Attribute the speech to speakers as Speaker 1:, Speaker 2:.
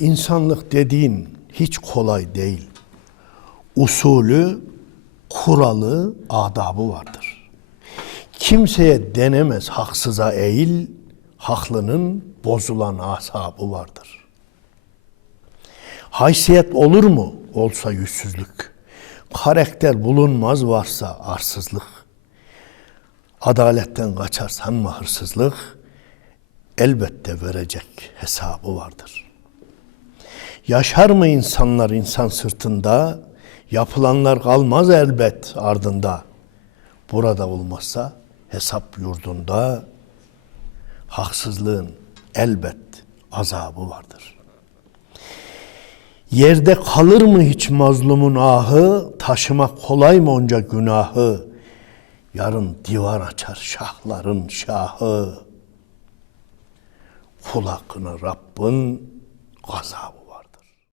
Speaker 1: İnsanlık dediğin hiç kolay değil. Usulü, kuralı, adabı vardır. Kimseye denemez haksıza eğil, haklının bozulan asabı vardır. Haysiyet olur mu? Olsa yüzsüzlük. Karakter bulunmaz varsa arsızlık. Adaletten kaçarsan mı hırsızlık? Elbette verecek hesabı vardır. Yaşar mı insanlar insan sırtında? Yapılanlar kalmaz elbet ardında. Burada olmazsa hesap yurdunda haksızlığın elbet azabı vardır. Yerde kalır mı hiç mazlumun ahı, taşımak kolay mı onca günahı? Yarın divar açar şahların şahı. Kul hakkını Rabbin gazabı